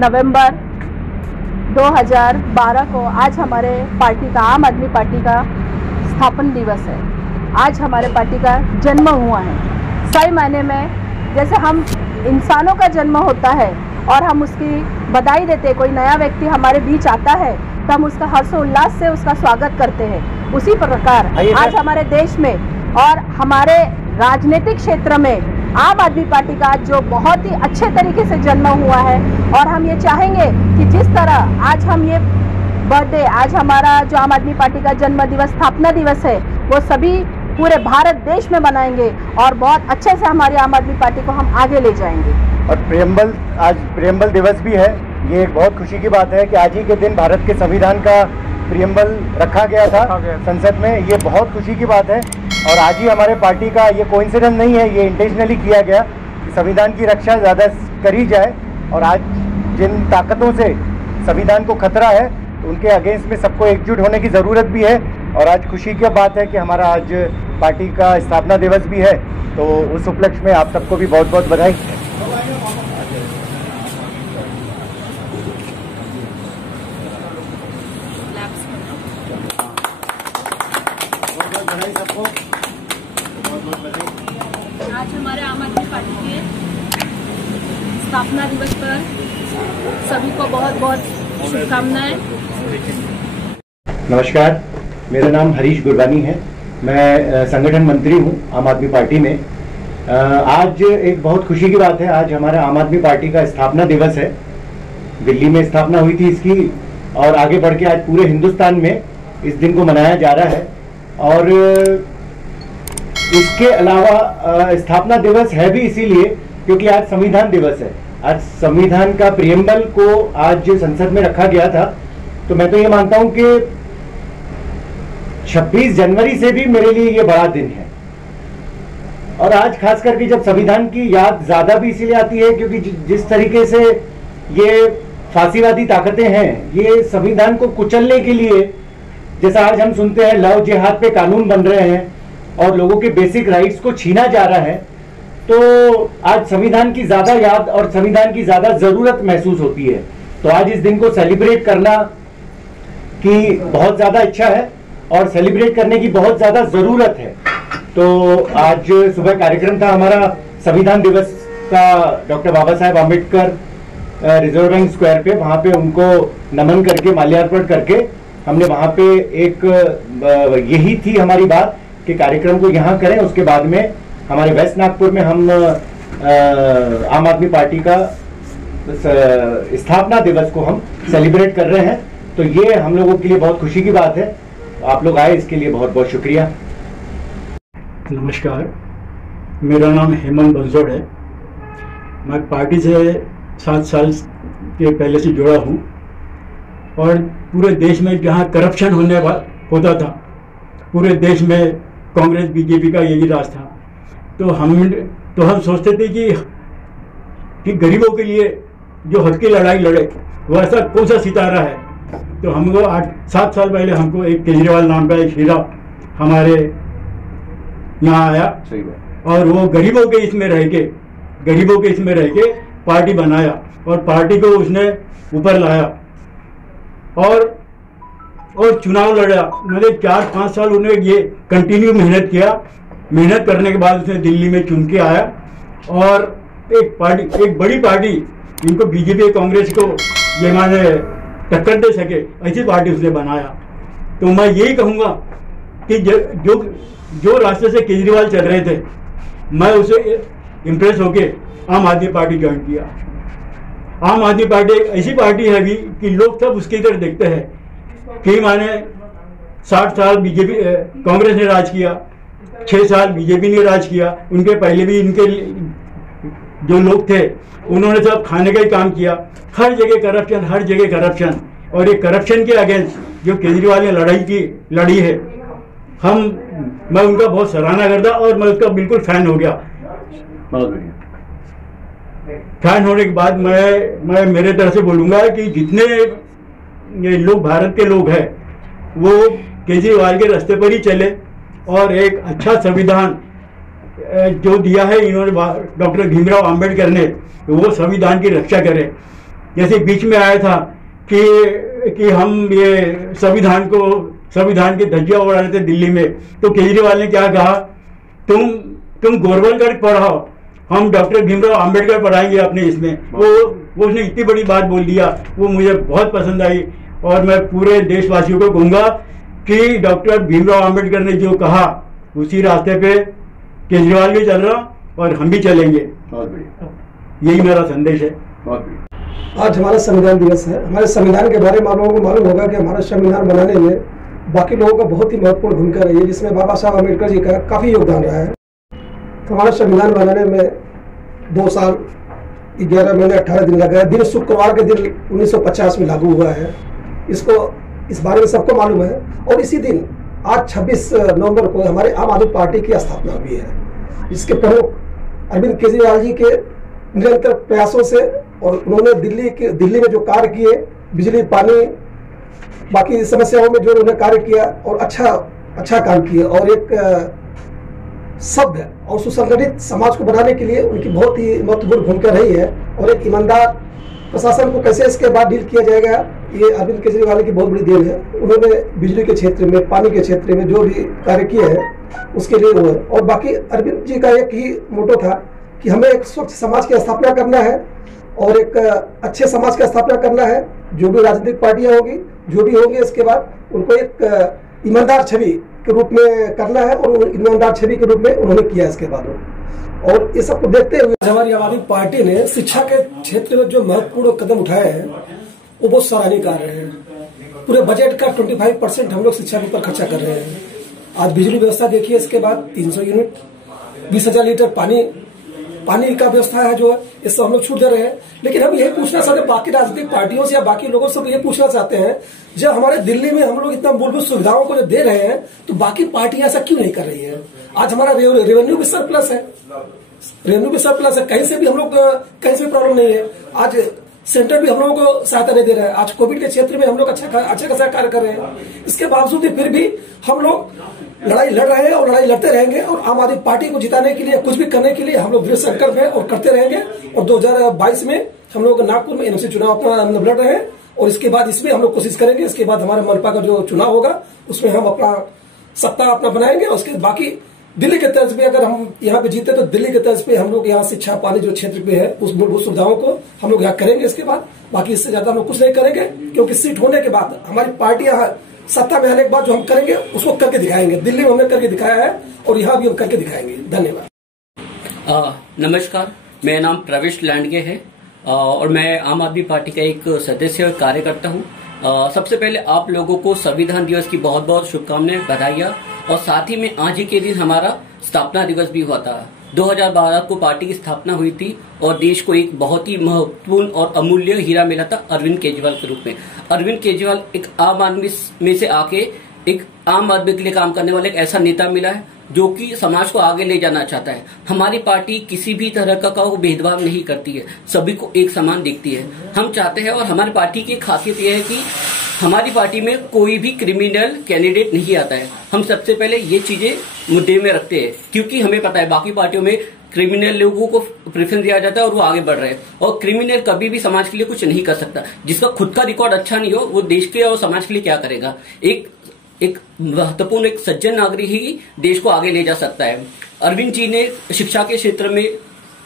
नवंबर 2012 को आज हमारे पार्टी का, आम आदमी पार्टी का स्थापन दिवस है। आज हमारे पार्टी का जन्म हुआ है। सही मायने में जैसे हम इंसानों का जन्म होता है और हम उसकी बधाई देते, कोई नया व्यक्ति हमारे बीच आता है तो हम उसका हर्षोल्लास से उसका स्वागत करते हैं, उसी प्रकार आज हमारे देश में और हमारे राजनीतिक क्षेत्र में आम आदमी पार्टी का जो बहुत ही अच्छे तरीके से जन्म हुआ है। और हम ये चाहेंगे कि जिस तरह आज हम ये बर्थडे, आज हमारा जो आम आदमी पार्टी का जन्म दिवस, स्थापना दिवस है, वो सभी पूरे भारत देश में मनाएंगे और बहुत अच्छे से हमारी आम आदमी पार्टी को हम आगे ले जाएंगे। और आज प्रियम्बल दिवस भी है। ये एक बहुत खुशी की बात है कि आज ही के दिन भारत के संविधान का प्रियम्बल रखा गया था संसद में। ये बहुत खुशी की बात है और आज ही हमारे पार्टी का ये कोइंसिडेंस नहीं है, ये इंटेंशनली किया गया कि संविधान की रक्षा ज़्यादा करी जाए। और आज जिन ताकतों से संविधान को खतरा है उनके अगेंस्ट में सबको एकजुट होने की ज़रूरत भी है। और आज खुशी की बात है कि हमारा आज पार्टी का स्थापना दिवस भी है, तो उस उपलक्ष्य में आप सबको भी बहुत बहुत बधाई। सबको बहुत बहुत बधाई। आज हमारे आम आदमी पार्टी के स्थापना दिवस पर सभी को बहुत बहुत शुभकामनाएं। नमस्कार, मेरा नाम हरीश गुरबानी है। मैं संगठन मंत्री हूं आम आदमी पार्टी में। आज एक बहुत खुशी की बात है, आज हमारा आम आदमी पार्टी का स्थापना दिवस है। दिल्ली में स्थापना हुई थी इसकी और आगे बढ़ के आज पूरे हिंदुस्तान में इस दिन को मनाया जा रहा है। और इसके अलावा स्थापना दिवस है भी इसीलिए क्योंकि आज संविधान दिवस है। आज संविधान का प्रियम्बल को आज संसद में रखा गया था। तो मैं तो ये मानता हूं कि 26 जनवरी से भी मेरे लिए ये बड़ा दिन है। और आज खास करके जब संविधान की याद ज्यादा भी इसीलिए आती है क्योंकि जिस तरीके से ये फांसीवादी ताकतें हैं, ये संविधान को कुचलने के लिए, जैसा आज हम सुनते हैं लव जिहाद पे कानून बन रहे हैं और लोगों के बेसिक राइट्स को छीना जा रहा है, तो आज संविधान की ज्यादा याद और संविधान की ज्यादा जरूरत महसूस होती है। तो आज इस दिन को सेलिब्रेट करना की बहुत ज्यादा इच्छा है और सेलिब्रेट करने की बहुत ज्यादा जरूरत है। तो आज सुबह कार्यक्रम था हमारा संविधान दिवस का, doctor Baba Saheb Ambedkar reserve bank square पे, वहां पे उनको नमन करके, माल्यार्पण करके हमने वहां पे एक यही थी हमारी बात कि कार्यक्रम को यहाँ करें। उसके बाद में हमारे वेस्ट नागपुर में हम आम आदमी पार्टी का स्थापना दिवस को हम सेलिब्रेट कर रहे हैं। तो ये हम लोगों के लिए बहुत खुशी की बात है। आप लोग आए इसके लिए बहुत बहुत शुक्रिया। नमस्कार, मेरा नाम हेमंत बंसोड़ है। मैं पार्टी से 7 साल के पहले से जुड़ा हूँ और पूरे देश में जहाँ करप्शन होता था, पूरे देश में कांग्रेस बीजेपी का यही राज था। तो हम सोचते थे कि गरीबों के लिए जो हक की लड़ाई लड़े वो ऐसा कौन सा सितारा है। तो हमको 7 साल पहले हमको एक केजरीवाल नाम का एक हीरा हमारे यहाँ आया और वो गरीबों के इसमें रह के पार्टी बनाया और पार्टी को उसने ऊपर लाया और चुनाव लड़ा। मतलब 4-5 साल उन्होंने ये कंटिन्यू मेहनत किया। मेहनत करने के बाद उसने दिल्ली में चुन के आया और एक बड़ी पार्टी, इनको बीजेपी कांग्रेस को ये माने टक्कर दे सके, ऐसी पार्टी उसने बनाया। तो मैं यही कहूँगा कि जो रास्ते से केजरीवाल चल रहे थे, मैं उसे इम्प्रेस होके आम आदमी पार्टी ज्वाइन किया। आम आदमी पार्टी एक ऐसी पार्टी है भी कि लोग सब उसकी तरफ देखते हैं कि माने 60 साल बीजेपी कांग्रेस ने राज किया, 6 साल बीजेपी ने राज किया, उनके पहले भी इनके जो लोग थे उन्होंने सब खाने का ही काम किया। हर जगह करप्शन और ये करप्शन के अगेंस्ट जो केजरीवाल ने लड़ी है, मैं उनका बहुत सराहना करता और मैं उसका बिल्कुल फैन हो गया। बहुत बढ़िया। फैन होने के बाद मैं मेरे तरफ से बोलूँगा कि जितने ये लोग भारत के लोग हैं वो केजरीवाल के रास्ते पर ही चले और एक अच्छा संविधान जो दिया है इन्होंने डॉक्टर भीमराव अंबेडकर ने, वो संविधान की रक्षा करें। जैसे बीच में आया था कि हम ये संविधान की धज्जियां उड़ा रहे थे दिल्ली में, तो केजरीवाल ने क्या कहा, तुम गोरवलकर पढ़ाओ, हम डॉक्टर भीमराव अंबेडकर पढ़ाएंगे अपने इसमें। वो उसने इतनी बड़ी बात बोल दिया, वो मुझे बहुत पसंद आई। और मैं पूरे देशवासियों को कहूँगा कि डॉक्टर भीमराव अंबेडकर ने जो कहा उसी रास्ते पे केजरीवाल भी चल रहा और हम भी चलेंगे। बहुत बढ़िया, यही मेरा संदेश है। बहुत बढ़िया। आज हमारा संविधान दिवस है। हमारे संविधान के बारे में आप लोगों को मालूम होगा कि हमारा संविधान बनाने में बाकी लोगों का बहुत ही महत्वपूर्ण भूमिका रही है, जिसमें बाबा साहब अम्बेडकर जी का काफ़ी योगदान रहा है। तो हमारा संविधान बनाने में 2 साल 11 महीने 18 दिन लगा है। दिन शुक्रवार के दिन 1950 में लागू हुआ है। इस बारे में सबको मालूम है। और इसी दिन आज 26 नवंबर को हमारे आम आदमी पार्टी की स्थापना हुई है, जिसके प्रमुख अरविंद केजरीवाल जी के निरंतर प्रयासों से, और उन्होंने दिल्ली में जो कार्य किए, बिजली पानी बाकी समस्याओं में जो उन्होंने कार्य किया और अच्छा काम किया, और एक सभ्य और सुसंगठित समाज को बनाने के लिए उनकी बहुत ही महत्वपूर्ण भूमिका रही है। और एक ईमानदार प्रशासन को कैसे इसके बाद डील किया जाएगा, ये अरविंद केजरीवाल की बहुत बड़ी देन है। उन्होंने बिजली के क्षेत्र में, पानी के क्षेत्र में जो भी कार्य किए हैं उसके लिए हुए। और बाकी अरविंद जी का एक ही मोटो था कि हमें एक स्वच्छ समाज की स्थापना करना है और एक अच्छे समाज की स्थापना करना है। जो भी राजनीतिक पार्टियां होगी, जो भी होंगे, इसके बाद उनको एक ईमानदार छवि के रूप में करना है, और ईमानदार छवि के रूप में उन्होंने किया इसके बाद। और ये सबको देखते हुए हमारी आम आदमी पार्टी ने शिक्षा के क्षेत्र में जो महत्वपूर्ण कदम उठाए हैं वो बहुत सराहनीय कार्य है। पूरे बजट का 25% हम लोग शिक्षा के ऊपर खर्चा कर रहे हैं। आज बिजली व्यवस्था देखिए, इसके बाद 300 यूनिट, 20,000 लीटर पानी का व्यवस्था है जो है, इससे हम लोग छूट दे रहे हैं। लेकिन हम यही पूछना चाहते हैं बाकी राजनीतिक पार्टियों से या बाकी लोगों से, ये पूछना चाहते हैं, जब हमारे दिल्ली में हम लोग इतना मूलभूत सुविधाओं को जो दे रहे हैं, तो बाकी पार्टियां ऐसा क्यों नहीं कर रही है? आज हमारा रेवेन्यू भी सरप्लस है, कहीं से भी हम लोग कहीं से भी प्रॉब्लम नहीं है। आज सेंटर भी हम लोगों को सहायता नहीं दे रहा है। आज कोविड के क्षेत्र में हम लोग अच्छा खासा कार्य कर रहे हैं। इसके बावजूद भी फिर भी हम लोग लड़ाई लड़ रहे हैं और लड़ाई लड़ते रहेंगे। और आम आदमी पार्टी को जिताने के लिए, कुछ भी करने के लिए हम लोग दृढ़ संकल्प है और करते रहेंगे। और 2022 में हम लोग नागपुर में एमसी चुनाव अपना लड़ रहे हैं, और इसके बाद इसमें हम लोग कोशिश करेंगे। इसके बाद हमारे मनपा का जो चुनाव होगा उसमें हम अपना सत्ता बनाएंगे। उसके बाकी दिल्ली के तर्ज पे अगर हम यहाँ पे जीते तो दिल्ली के तर्ज पे हम लोग यहाँ शिक्षा पानी जो क्षेत्र पे है उस मूलभूत सुविधाओं को हम लोग यहाँ करेंगे। इसके बाद बाकी इससे ज्यादा हम लोग कुछ नहीं करेंगे, क्योंकि सीट होने के बाद हमारी पार्टी यहाँ सत्ता में आने के बाद जो हम करेंगे उसको करके दिखाएंगे। दिल्ली में हमने करके दिखाया है और यहाँ भी हम करके दिखाएंगे। धन्यवाद। नमस्कार, मेरा नाम प्रवेश लांडगे है और मैं आम आदमी पार्टी का एक सदस्य और कार्यकर्ता हूँ। सबसे पहले आप लोगों को संविधान दिवस की बहुत बहुत शुभकामनाएं, बधाइयाँ। और साथ ही में आज ही के दिन हमारा स्थापना दिवस भी हुआ था। 2012 को पार्टी की स्थापना हुई थी और देश को एक बहुत ही महत्वपूर्ण और अमूल्य हीरा मिला था अरविंद केजरीवाल के रूप में। अरविंद केजरीवाल एक आम आदमी में से आके एक आम आदमी के लिए काम करने वाला एक ऐसा नेता मिला है जो कि समाज को आगे ले जाना चाहता है। हमारी पार्टी किसी भी तरह का भेदभाव नहीं करती है, सभी को एक समान देखती है। हम चाहते हैं, और हमारी पार्टी की खासियत यह है कि हमारी पार्टी में कोई भी क्रिमिनल कैंडिडेट नहीं आता है। हम सबसे पहले ये चीजें मुद्दे में रखते हैं, क्योंकि हमें पता है बाकी पार्टियों में क्रिमिनल लोगों को प्रेफरेंस दिया जाता है और वो आगे बढ़ रहे हैं। और क्रिमिनल कभी भी समाज के लिए कुछ नहीं कर सकता। जिसका खुद का रिकॉर्ड अच्छा नहीं हो, वो देश के और समाज के लिए क्या करेगा? एक महत्वपूर्ण एक सज्जन नागरिक ही देश को आगे ले जा सकता है। अरविंद जी ने शिक्षा के क्षेत्र में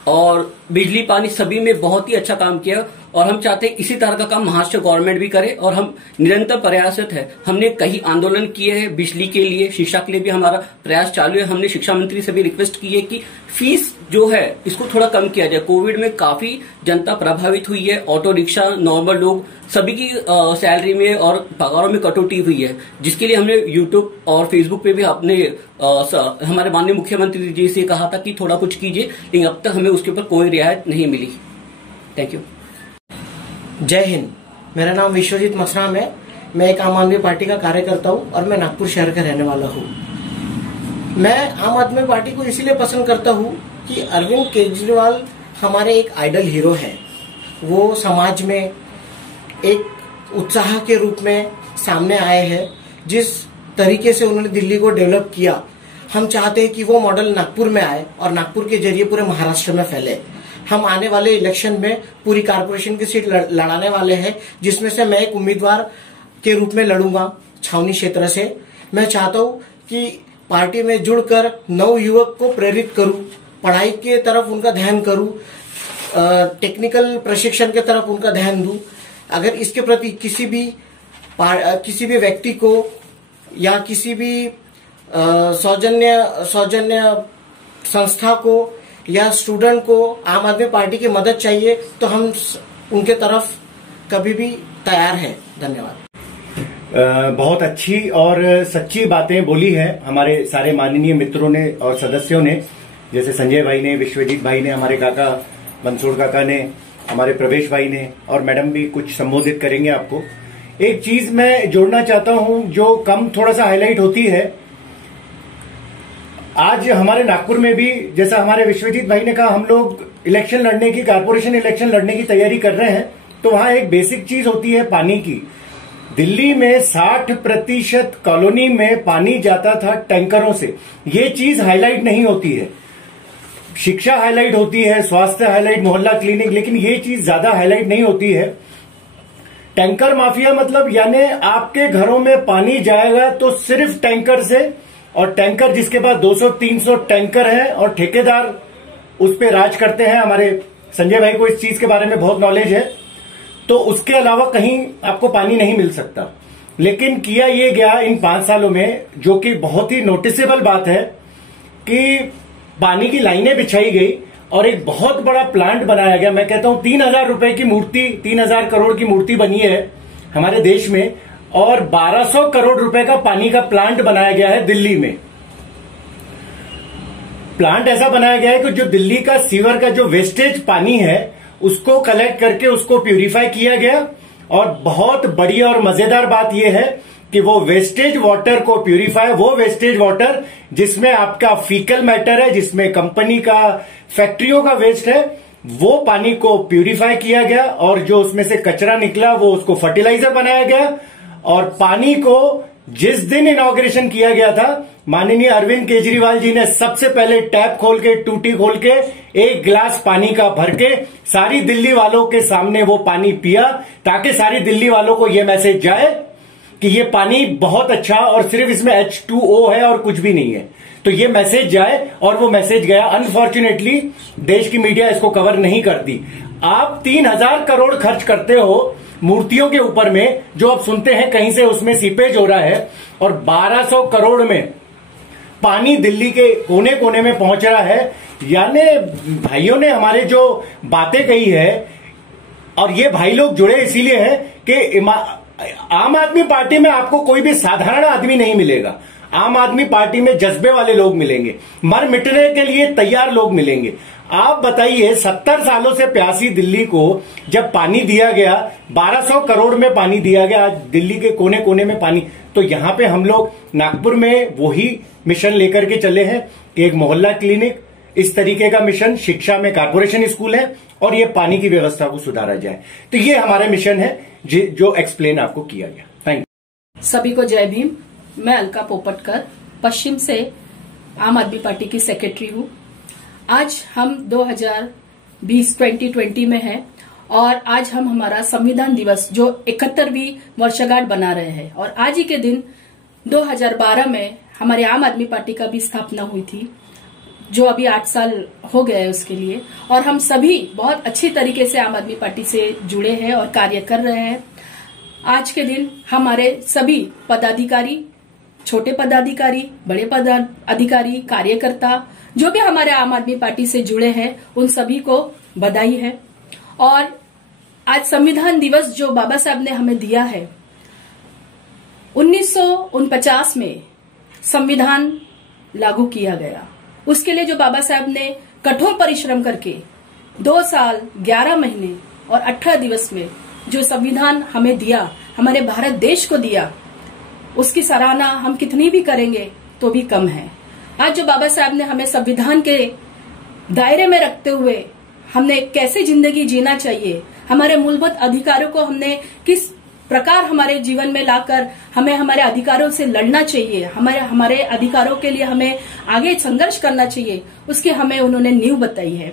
और बिजली पानी सभी में बहुत ही अच्छा काम किया, और हम चाहते हैं इसी तरह का काम महाराष्ट्र गवर्नमेंट भी करे। और हम निरंतर प्रयासरत है। हमने कई आंदोलन किए हैं बिजली के लिए, शिक्षा के लिए भी हमारा प्रयास चालू है। हमने शिक्षा मंत्री से भी रिक्वेस्ट की है कि फीस जो है इसको थोड़ा कम किया जाए। कोविड में काफी जनता प्रभावित हुई है। ऑटो रिक्शा, नॉर्मल लोग सभी की सैलरी में और पगारों में कटौती हुई है, जिसके लिए हमने यूट्यूब और फेसबुक पे भी अपने हमारे माननीय मुख्यमंत्री जी से कहा था कि थोड़ा कुछ कीजिए, लेकिन अब तक हमें उसके ऊपर कोई रियायत नहीं मिली। Thank you. जय हिंद। मेरा नाम विश्वजीत मसराम है। मैं एक आम आदमी पार्टी का कार्यकर्ता हूँ और मैं नागपुर शहर का रहने वाला हूँ। मैं आम आदमी पार्टी को इसलिए पसंद करता हूँ कि अरविंद केजरीवाल हमारे एक आइडल हीरो है। वो समाज में एक उत्साह के रूप में सामने आए हैं। जिस तरीके से उन्होंने दिल्ली को डेवलप किया, हम चाहते हैं कि वो मॉडल नागपुर में आए और नागपुर के जरिए पूरे महाराष्ट्र में फैले। हम आने वाले इलेक्शन में पूरी कारपोरेशन की सीट लड़ाने वाले हैं, जिसमें से मैं एक उम्मीदवार के रूप में लड़ूंगा छावनी क्षेत्र से। मैं चाहता हूं कि पार्टी में जुड़कर नव युवक को प्रेरित करूं, पढ़ाई की तरफ उनका ध्यान करूं, टेक्निकल प्रशिक्षण की तरफ उनका ध्यान दूं। अगर इसके प्रति किसी भी व्यक्ति को या किसी भी सौजन्य संस्था को या स्टूडेंट को आम आदमी पार्टी की मदद चाहिए तो हम उनके तरफ कभी भी तैयार हैं। धन्यवाद। बहुत अच्छी और सच्ची बातें बोली है हमारे सारे माननीय मित्रों ने और सदस्यों ने, जैसे संजय भाई ने, विश्वजीत भाई ने, हमारे काका मंसूर काका ने, हमारे प्रवेश भाई ने, और मैडम भी कुछ संबोधित करेंगे आपको। एक चीज मैं जोड़ना चाहता हूं जो कम थोड़ा सा हाईलाइट होती है। आज हमारे नागपुर में भी, जैसा हमारे विश्वजीत भाई ने कहा, हम लोग इलेक्शन लड़ने की, कारपोरेशन इलेक्शन लड़ने की तैयारी कर रहे हैं, तो वहां एक बेसिक चीज होती है पानी की। दिल्ली में 60% कॉलोनी में पानी जाता था टैंकरों से। ये चीज हाईलाइट नहीं होती है। शिक्षा हाईलाइट होती है, स्वास्थ्य हाईलाइट, मोहल्ला क्लिनिक, लेकिन ये चीज ज्यादा हाईलाइट नहीं होती है। टैंकर माफिया मतलब यानी आपके घरों में पानी जाएगा तो सिर्फ टैंकर से, और टैंकर जिसके पास 200-300 टैंकर हैं और ठेकेदार उस पे राज करते हैं। हमारे संजय भाई को इस चीज के बारे में बहुत नॉलेज है, तो उसके अलावा कहीं आपको पानी नहीं मिल सकता। लेकिन किया ये गया इन 5 सालों में, जो कि बहुत ही नोटिसेबल बात है, कि पानी की लाइनें बिछाई गई और एक बहुत बड़ा प्लांट बनाया गया। मैं कहता हूं 3,000 रुपए की मूर्ति, 3,000 करोड़ की मूर्ति बनी है हमारे देश में, और 1,200 करोड़ रुपए का पानी का प्लांट बनाया गया है दिल्ली में। प्लांट ऐसा बनाया गया है कि जो दिल्ली का सीवर का जो वेस्टेज पानी है उसको कलेक्ट करके उसको प्यूरिफाई किया गया। और बहुत बड़ी और मजेदार बात यह है कि वो वेस्टेज वाटर को प्यूरिफाई, वो वेस्टेज वाटर जिसमें आपका फीकल मैटर है, जिसमें कंपनी का, फैक्ट्रियों का वेस्ट है, वो पानी को प्यूरिफाई किया गया, और जो उसमें से कचरा निकला वो उसको फर्टिलाइजर बनाया गया। और पानी को जिस दिन इनॉग्रेशन किया गया था, माननीय अरविंद केजरीवाल जी ने सबसे पहले टैप खोल के, टूटी खोल के, एक गिलास पानी का भर के सारी दिल्ली वालों के सामने वो पानी पिया, ताकि सारी दिल्ली वालों को ये मैसेज जाए कि ये पानी बहुत अच्छा, और सिर्फ इसमें H2O है और कुछ भी नहीं है। तो ये मैसेज जाए, और वो मैसेज गया। अनफॉर्चुनेटली देश की मीडिया इसको कवर नहीं करती। आप 3,000 करोड़ खर्च करते हो मूर्तियों के ऊपर में, जो आप सुनते हैं कहीं से उसमें सीपेज हो रहा है, और 1,200 करोड़ में पानी दिल्ली के कोने कोने में पहुंच रहा है। यानी भाइयों ने हमारे जो बातें कही है, और ये भाई लोग जुड़े इसीलिए हैं कि आम आदमी पार्टी में आपको कोई भी साधारण आदमी नहीं मिलेगा। आम आदमी पार्टी में जज्बे वाले लोग मिलेंगे, मर मिटने के लिए तैयार लोग मिलेंगे। आप बताइए, 70 सालों से प्यासी दिल्ली को जब पानी दिया गया, 1,200 करोड़ में पानी दिया गया, आज दिल्ली के कोने कोने में पानी। तो यहां पे हम लोग नागपुर में वही मिशन लेकर के चले हैं कि एक मोहल्ला क्लिनिक, इस तरीके का मिशन, शिक्षा में कारपोरेशन स्कूल है, और ये पानी की व्यवस्था को सुधारा जाए। तो ये हमारा मिशन है जो एक्सप्लेन आपको किया गया। Thank you. सभी को जय भीम। मैं अलका पोपटकर पश्चिम से आम आदमी पार्टी की सेक्रेटरी हूँ। आज हम 2020 में हैं, और आज हम हमारा संविधान दिवस जो 71वीं वर्षगांठ बना रहे हैं। और आज ही के दिन 2012 में हमारे आम आदमी पार्टी का भी स्थापना हुई थी, जो अभी 8 साल हो गए हैं उसके लिए। और हम सभी बहुत अच्छी तरीके से आम आदमी पार्टी से जुड़े हैं और कार्य कर रहे हैं। आज के दिन हमारे सभी पदाधिकारी, छोटे पदाधिकारी, बड़े पदाधिकारी, कार्यकर्ता, जो भी हमारे आम आदमी पार्टी से जुड़े हैं, उन सभी को बधाई है। और आज संविधान दिवस जो बाबा साहब ने हमें दिया है, 1949 में संविधान लागू किया गया। उसके लिए जो बाबा साहब ने कठोर परिश्रम करके 2 साल 11 महीने और 18 दिवस में जो संविधान हमें दिया, हमारे भारत देश को दिया, उसकी सराहना हम कितनी भी करेंगे तो भी कम है। आज जो बाबा साहब ने हमें संविधान के दायरे में रखते हुए हमने कैसे जिंदगी जीना चाहिए, हमारे मूलभूत अधिकारों को हमने किस प्रकार हमारे जीवन में लाकर हमें हमारे अधिकारों से लड़ना चाहिए, हमारे अधिकारों के लिए हमें आगे संघर्ष करना चाहिए, उसकी हमें उन्होंने नींव बताई है।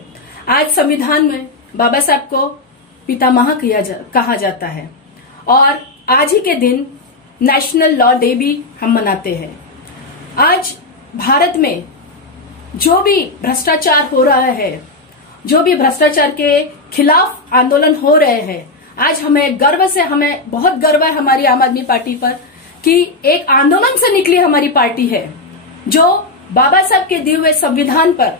आज संविधान में बाबा साहब को पितामह कहा जाता है और आज ही के दिन नेशनल लॉ डे भी हम मनाते हैं। आज भारत में जो भी भ्रष्टाचार हो रहा है, जो भी भ्रष्टाचार के खिलाफ आंदोलन हो रहे हैं, आज हमें बहुत गर्व है हमारी आम आदमी पार्टी पर कि एक आंदोलन से निकली हमारी पार्टी है जो बाबा साहब के दिए हुए संविधान पर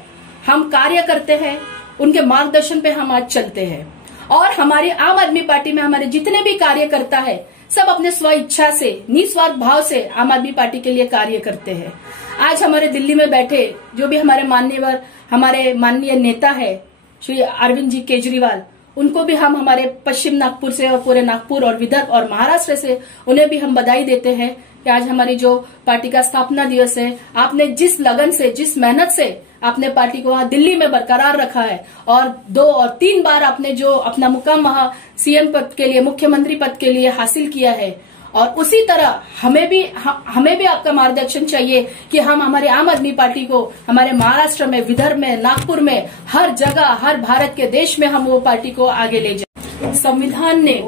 हम कार्य करते हैं, उनके मार्गदर्शन पे हम आज चलते हैं। और हमारी आम आदमी पार्टी में हमारे जितने भी कार्यकर्ता है सब अपने स्व इच्छा से, निस्वार्थ भाव से आम आदमी पार्टी के लिए कार्य करते हैं। आज हमारे दिल्ली में बैठे जो भी हमारे माननीय नेता है श्री अरविंद जी केजरीवाल, उनको भी हम हमारे पश्चिम नागपुर से और पूरे नागपुर और विदर्भ और महाराष्ट्र से उन्हें भी हम बधाई देते हैं कि आज हमारी जो पार्टी का स्थापना दिवस है, आपने जिस लगन से, जिस मेहनत से आपने पार्टी को वहां दिल्ली में बरकरार रखा है और 2 और 3 बार आपने जो अपना मुकाम वहां सीएम पद के लिए, मुख्यमंत्री पद के लिए हासिल किया है, और उसी तरह हमें भी आपका मार्गदर्शन चाहिए कि हम हमारे आम आदमी पार्टी को हमारे महाराष्ट्र में, विदर्भ में, नागपुर में, हर जगह, हर भारत के देश में हम वो पार्टी को आगे ले जाए। संविधान ने,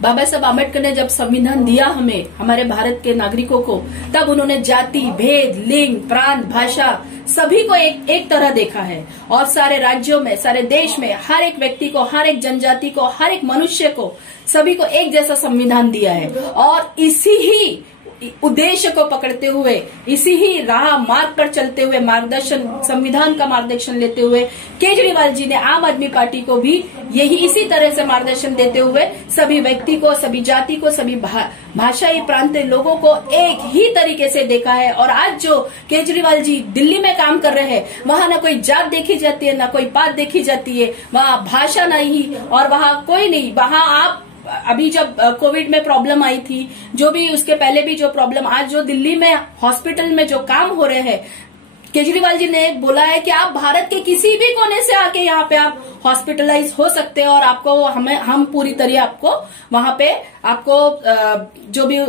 बाबा साहब आम्बेडकर ने जब संविधान दिया हमें, हमारे भारत के नागरिकों को, तब उन्होंने जाति, भेद, लिंग, प्रांत, भाषा सभी को एक तरह देखा है और सारे राज्यों में, सारे देश में हर एक व्यक्ति को, हर एक जनजाति को, हर एक मनुष्य को, सभी को एक जैसा संविधान दिया है। और इसी ही उद्देश्य को पकड़ते हुए, इसी ही राह मार्ग पर चलते हुए, संविधान का मार्गदर्शन लेते हुए केजरीवाल जी ने आम आदमी पार्टी को भी इसी तरह से मार्गदर्शन देते हुए सभी व्यक्ति को, सभी जाति को, सभी भाषाई प्रांतीय लोगों को एक ही तरीके से देखा है। और आज जो केजरीवाल जी दिल्ली में काम कर रहे हैं, वहां ना कोई जात देखी जाती है, ना कोई पात देखी जाती है, वहां भाषा नहीं और वहां कोई नहीं। वहां आप अभी जब कोविड में प्रॉब्लम आई थी, जो भी उसके पहले भी जो प्रॉब्लम, आज जो दिल्ली में हॉस्पिटल में जो काम हो रहे हैं, केजरीवाल जी ने बोला है कि आप भारत के किसी भी कोने से आके यहाँ पे आप हॉस्पिटलाइज हो सकते हैं और आपको हम पूरी तरह आपको वहां पे आपको जो भी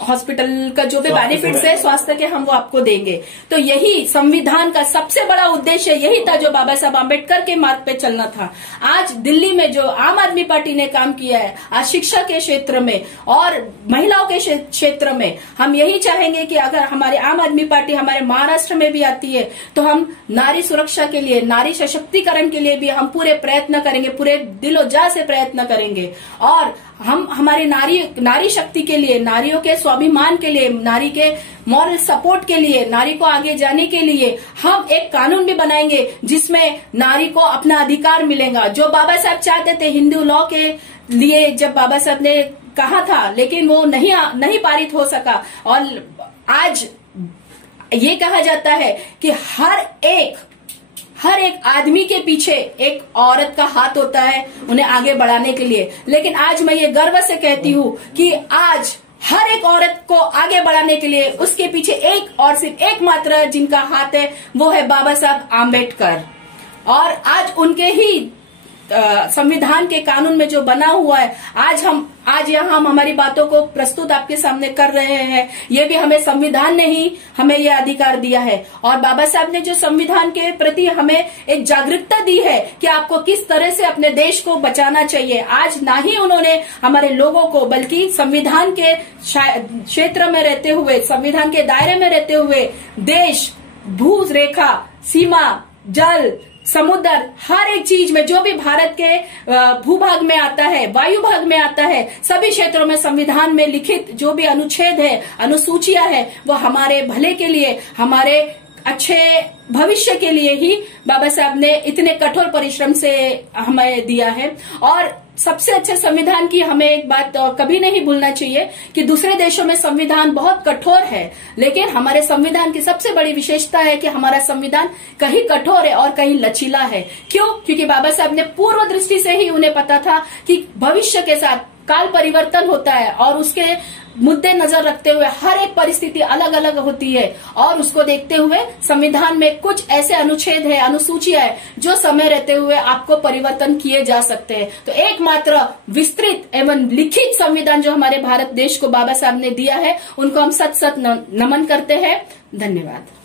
हॉस्पिटल का जो भी बेनिफिट्स है स्वास्थ्य के, हम वो आपको देंगे। तो यही संविधान का सबसे बड़ा उद्देश्य यही था जो बाबा साहब आम्बेडकर के मार्ग पे चलना था। आज दिल्ली में जो आम आदमी पार्टी ने काम किया है, आज शिक्षा के क्षेत्र में और महिलाओं के क्षेत्र में, हम यही चाहेंगे कि अगर हमारी आम आदमी पार्टी हमारे महाराष्ट्र में भी आती है तो हम नारी सुरक्षा के लिए, नारी सशक्तिकरण के लिए भी हम पूरे प्रयत्न करेंगे, पूरे दिलो जान से प्रयत्न करेंगे। और हम हमारी नारी शक्ति के लिए, नारियों के स्वाभिमान के लिए, नारी के मॉरल सपोर्ट के लिए, नारी को आगे जाने के लिए हम एक कानून भी बनाएंगे जिसमें नारी को अपना अधिकार मिलेगा। जो बाबा साहब चाहते थे हिंदू लॉ के लिए, जब बाबा साहब ने कहा था, लेकिन वो नहीं पारित हो सका। और आज ये कहा जाता है कि हर एक आदमी के पीछे एक औरत का हाथ होता है उन्हें आगे बढ़ाने के लिए। लेकिन आज मैं ये गर्व से कहती हूँ कि आज हर एक औरत को आगे बढ़ाने के लिए उसके पीछे एक और सिर्फ एक मात्र जिनका हाथ है वो है बाबा साहब आम्बेडकर। और आज उनके ही संविधान के कानून में जो बना हुआ है, आज यहाँ हम हमारी बातों को प्रस्तुत आपके सामने कर रहे हैं। ये भी हमें संविधान ने ही हमें ये अधिकार दिया है। और बाबा साहब ने जो संविधान के प्रति हमें एक जागरूकता दी है कि आपको किस तरह से अपने देश को बचाना चाहिए। आज ना ही उन्होंने हमारे लोगों को, बल्कि संविधान के क्षेत्र में रहते हुए, संविधान के दायरे में रहते हुए देश, भू रेखा, सीमा, जल, समुद्र, हर एक चीज में जो भी भारत के भूभाग में आता है, वायु भाग में आता है, सभी क्षेत्रों में संविधान में लिखित जो भी अनुच्छेद है, अनुसूचियां है, वो हमारे भले के लिए, हमारे अच्छे भविष्य के लिए ही बाबा साहब ने इतने कठोर परिश्रम से हमें दिया है। और सबसे अच्छे संविधान की हमें एक बात कभी नहीं भूलना चाहिए कि दूसरे देशों में संविधान बहुत कठोर है, लेकिन हमारे संविधान की सबसे बड़ी विशेषता है कि हमारा संविधान कहीं कठोर है और कहीं लचीला है। क्यों? क्योंकि बाबा साहब ने पूर्व दृष्टि से ही उन्हें पता था कि भविष्य के साथ काल परिवर्तन होता है और उसके मुद्दे नजर रखते हुए हर एक परिस्थिति अलग अलग होती है, और उसको देखते हुए संविधान में कुछ ऐसे अनुच्छेद है, अनुसूचियां है जो समय रहते हुए आपको परिवर्तन किए जा सकते हैं। तो एकमात्र विस्तृत एवं लिखित संविधान जो हमारे भारत देश को बाबा साहब ने दिया है, उनको हम सत नमन करते हैं। धन्यवाद।